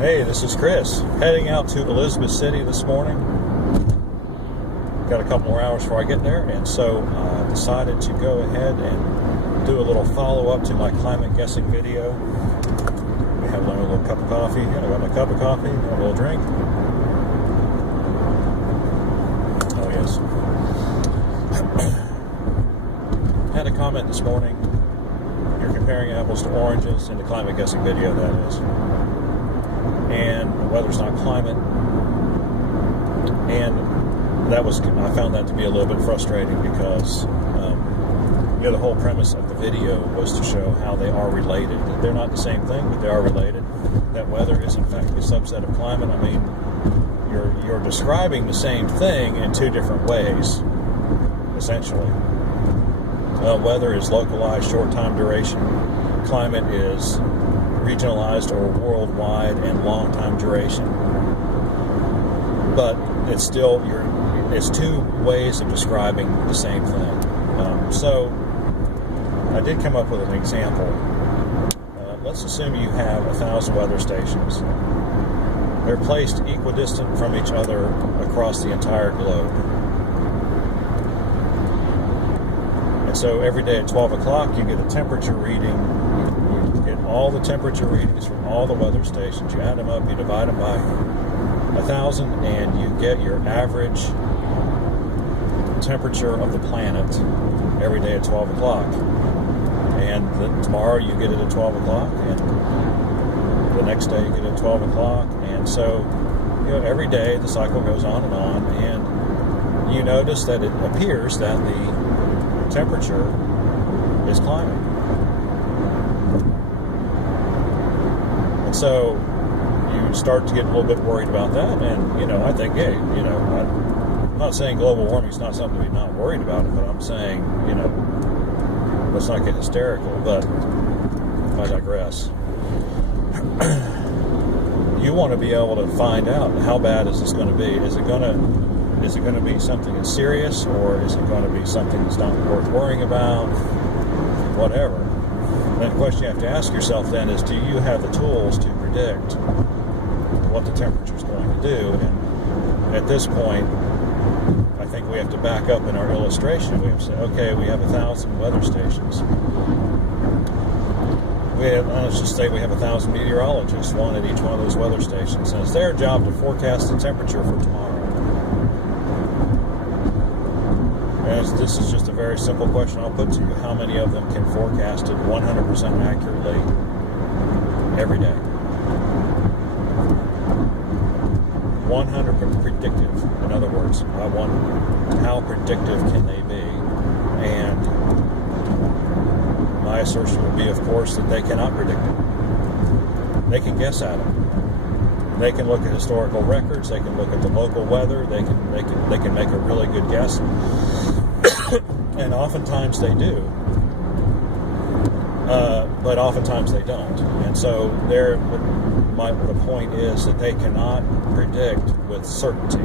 Hey, this is Chris, heading out to Elizabeth City this morning. Got a couple more hours before I get there, and so I decided to go ahead and do a little follow-up to my climate guessing video. We have a little cup of coffee. I got my cup of coffee, a little drink. Oh, yes. Had a comment this morning. You're comparing apples to oranges in the climate guessing video, that is. And the weather's not climate. And I found that to be a little bit frustrating because the whole premise of the video was to show how they are related. They're not the same thing, but they are related. That weather is in fact a subset of climate. I mean, you're describing the same thing in two different ways, essentially. Weather is localized, short time duration. Climate is regionalized or worldwide and long time duration. But it's still it's two ways of describing the same thing. So I did come up with an example. Let's assume you have 1,000 weather stations. They're placed equidistant from each other across the entire globe. And so every day at 12 o'clock you get a temperature reading. You get all the temperature readings from all the weather stations. You add them up, you divide them by 1,000, and you get your average temperature of the planet every day at 12 o'clock. And tomorrow you get it at 12 o'clock, and the next day you get it at 12 o'clock. And so, every day the cycle goes on, and you notice that it appears that the temperature is climbing. And so you start to get a little bit worried about that, and I think, hey, I'm not saying global warming is not something to be not worried about it, but I'm saying, let's not get hysterical. But I digress. You want to be able to find out how bad is this going to be. Is it going to be something that's serious, or is it going to be something that's not worth worrying about? Whatever. Then the question you have to ask yourself then is, do you have the tools to predict what the temperature is going to do? And at this point, I think we have to back up in our illustration. We have to say, okay, we have 1,000 weather stations. Let's just say we have 1,000 meteorologists, one at each one of those weather stations, and it's their job to forecast the temperature for tomorrow. And this is just a very simple question I'll put to you. How many of them can forecast it 100% accurately every day? 100% predictive. In other words, I wonder how predictive can they be? And my assertion would be, of course, that they cannot predict it. They can guess at it. They can look at historical records. They can look at the local weather. They can make a really good guess, and oftentimes they do. But oftentimes they don't. And so the point is that they cannot predict with certainty,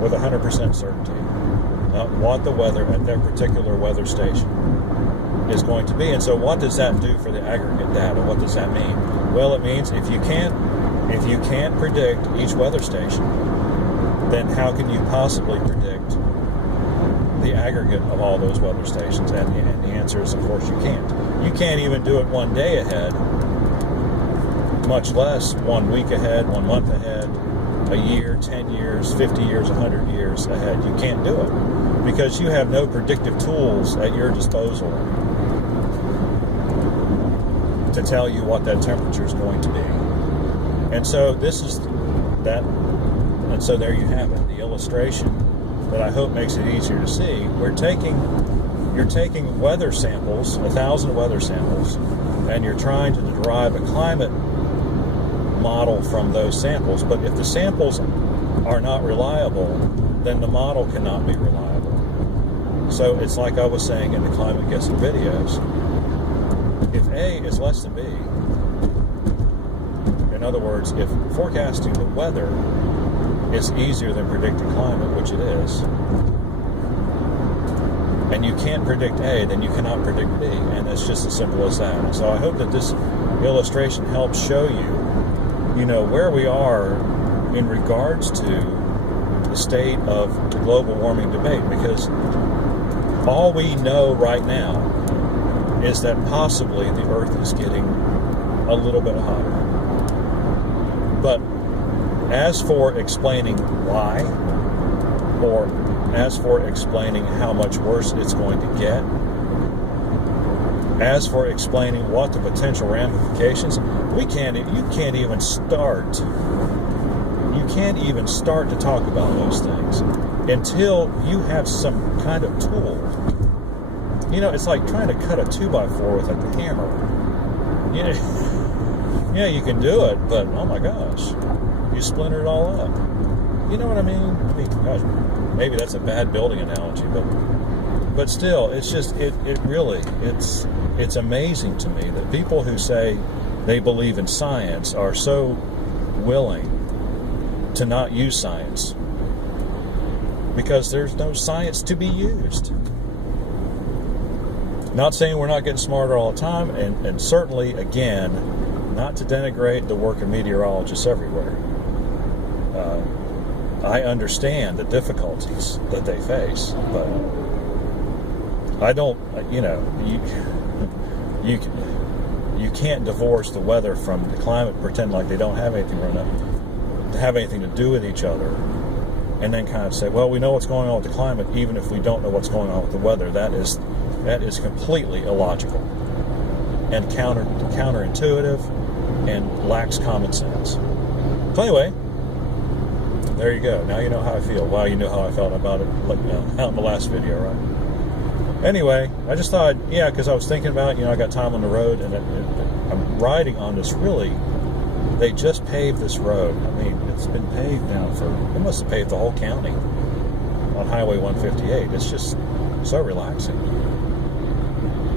with 100% certainty, what the weather at their particular weather station is going to be. And so what does that do for the aggregate data? What does that mean? Well, it means if you can't predict each weather station, then how can you possibly predict the aggregate of all those weather stations? And the answer is, of course, you can't. You can't even do it one day ahead, much less 1 week ahead, 1 month ahead, a year, 10 years, 50 years, 100 years ahead. You can't do it because you have no predictive tools at your disposal to tell you what that temperature is going to be. And so this is that, and so there you have it, the illustration that I hope makes it easier to see. You're taking weather samples, 1,000 weather samples, and you're trying to derive a climate model from those samples. But if the samples are not reliable, then the model cannot be reliable. So it's like I was saying in the climate guessing videos. If A is less than B, in other words, if forecasting the weather is easier than predicting climate, which it is, and you can't predict A, then you cannot predict B, and it's just as simple as that. So I hope that this illustration helps show you where we are in regards to the state of the global warming debate, because all we know right now is that possibly the Earth is getting a little bit hotter. But as for explaining why, or as for explaining how much worse it's going to get, as for explaining what the potential ramifications, you can't even start. You can't even start to talk about those things until you have some kind of tool. It's like trying to cut a 2x4 with a hammer. Yeah, you can do it, but oh my gosh, you splinter it all up. You know what I mean? Gosh, maybe that's a bad building analogy, but still, it's just it's amazing to me that people who say they believe in science are so willing to not use science because there's no science to be used. Not saying we're not getting smarter all the time, and certainly, again, not to denigrate the work of meteorologists everywhere. I understand the difficulties that they face, but I don't, you can't divorce the weather from the climate, pretend like they don't have anything to do with each other, and then kind of say, well, we know what's going on with the climate, even if we don't know what's going on with the weather. That is completely illogical and counterintuitive and lacks common sense. So anyway, there you go. Now you know how I feel. Wow, you know how I felt about it out in the last video, right? Anyway, I just thought, because I was thinking about, I got time on the road, and I'm riding on this they just paved this road. I mean, it's been paved now they must have paved the whole county on Highway 158. It's just so relaxing.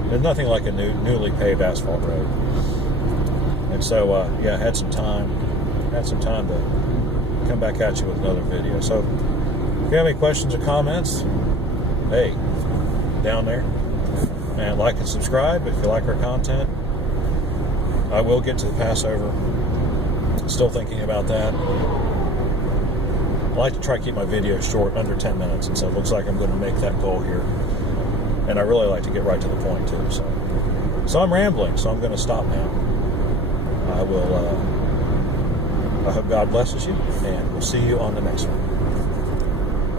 There's nothing like a newly paved asphalt road. And so, I had some time to come back at you with another video. So, if you have any questions or comments, hey, down there, and like and subscribe if you like our content. I will get to the Passover. Still thinking about that. I like to try to keep my videos short, under 10 minutes, and so it looks like I'm going to make that goal here. And I really like to get right to the point too. So I'm rambling, so I'm going to stop now. I hope God blesses you, and we'll see you on the next one.